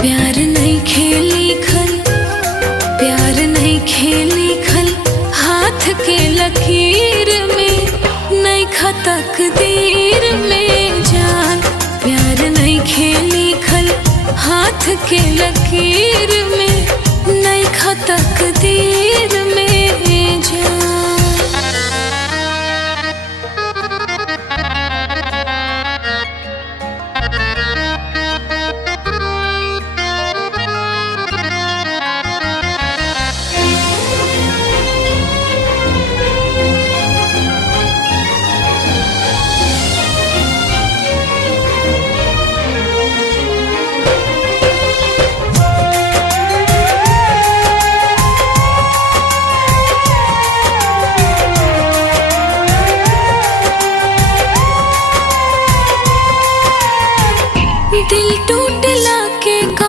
प्यार नहीं खेली खल, प्यार नहीं खेली खल, हाथ के लकीर में नहीं खा तकदीर में जान। प्यार नहीं खेली खल, हाथ के लकीर में नहीं खा तकदीर में जान।